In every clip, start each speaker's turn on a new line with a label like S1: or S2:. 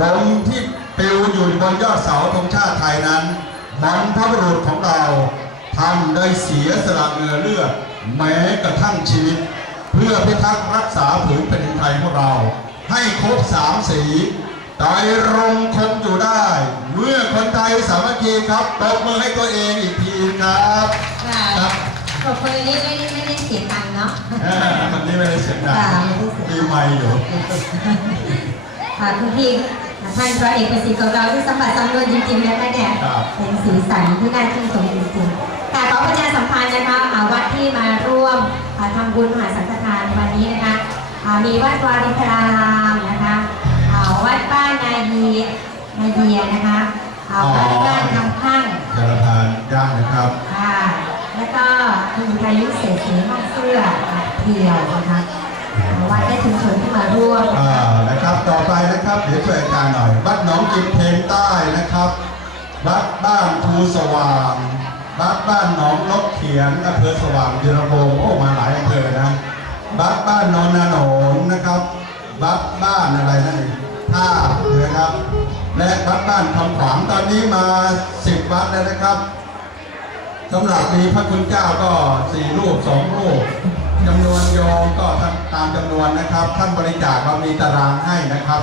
S1: ลมที่ปลิวอยู่บนยอดเสาธงชาติไทยนั้นบรรพบุรุษของเราทำได้เสียสละเหงื่อเลือดแม้กระทั่งชีวิต เพื่อพิทักษ์รักษาผืนแผ่นดินไทยของเรา ให้ครบสามสีไตรรงคงอยู่ได้ เมื่อคนไทยสามัคคีครับตบมือให้ตัวเองอีกทีครับ
S2: ค่ะ
S1: ครับ
S2: ปรบมือนี้ไม่ได้ไม่ได้เสียตังค์เนาะ
S1: อ่าวันนี้ไม่ได้เสียงดัง
S2: ค่ะไม่ได้เสียงดัง
S1: มีไมค์อยู่
S2: ค่ะคุณพี่ ท่านร้อยเอกประสิทธิ์ของเราที่สัมผัสสำนวนจริงๆนะคะเนี่ยเป็นสีสันที่น่าชื่นชมจริงๆค่ขอประชาสัมพันธ์นะคะอาวัดที่มาร่วมอ่าทำบุญมหาสังฆทานวันนี้นะคะมีวัดวารินทรารามนะคะวัดบ้านนายีนาเยียนะคะวัดบ้านคำพัง
S1: จารทานย่างนะครับ
S2: ค่ะแล้วก็คุณพายุเศษฐีห้องเสื้อเพียวนะคะวัดและชุมชนที่มาร่วม
S1: อะ ต่อไปนะครับเดี๋ยวช่วยอาจารหน่อยวัดหนองกินเพลงใต้นะครับวัดบ้านภูสว่างวัดบ้านหนองนกเขียนอำเภอสว่างยีรโบงโอ้มาหลายอำเภอนะวัดบ้านนนนาหนงนะครับวัดบ้านอะไรนั่นท่านะครับ และวัดบ้านคำขวางตอนนี้มาสิบวัดแล้วนะครับสำหรับมีพระคุณเจ้าก็สี่รูปสองรูป จำนวนโยมก็ตามตามจำนวนนะครับ ท่านบริจาคเรามีตารางให้นะครับ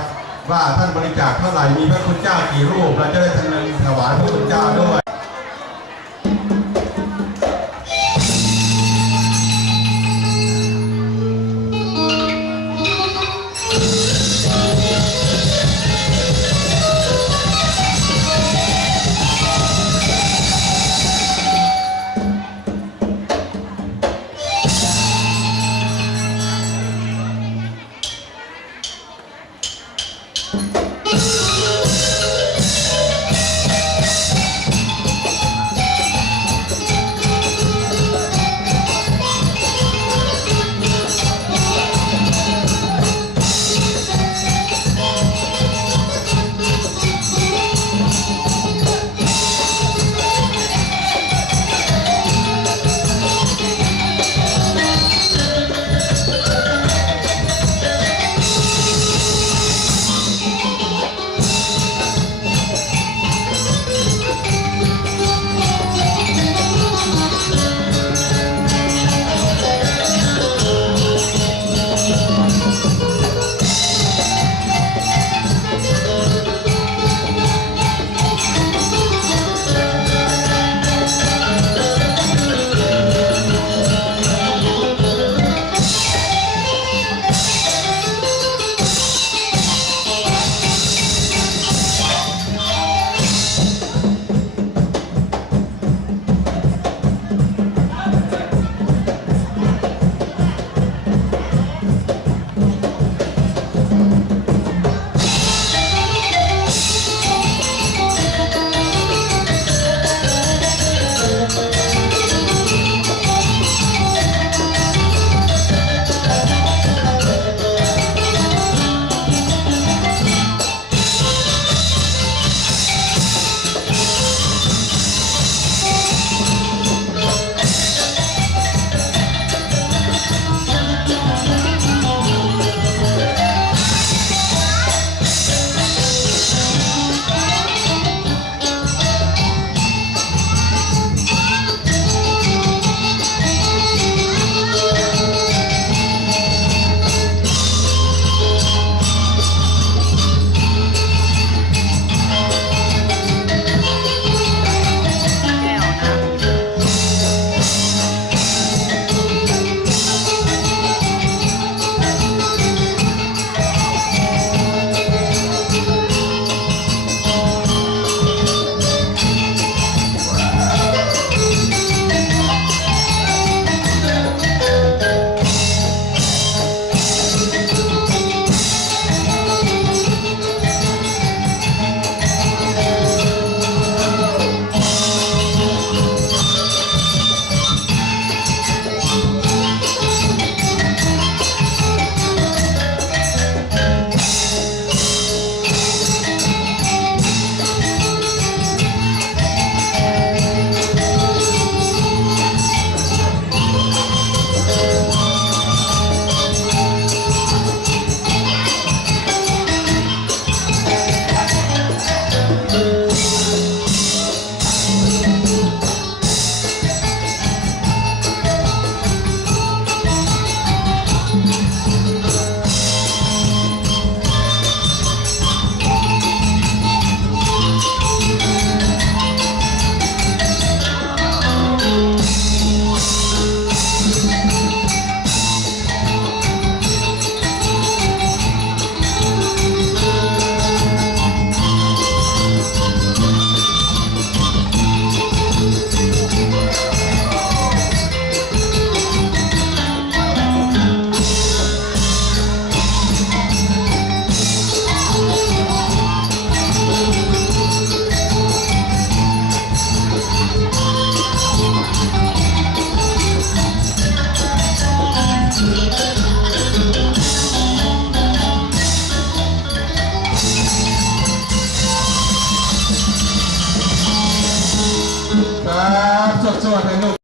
S1: ว่าท่านบริจาคเท่าไหร่มีพระคุณเจ้ากี่รูปเราจะได้ทำเงินถวายพระคุณเจ้าด้วย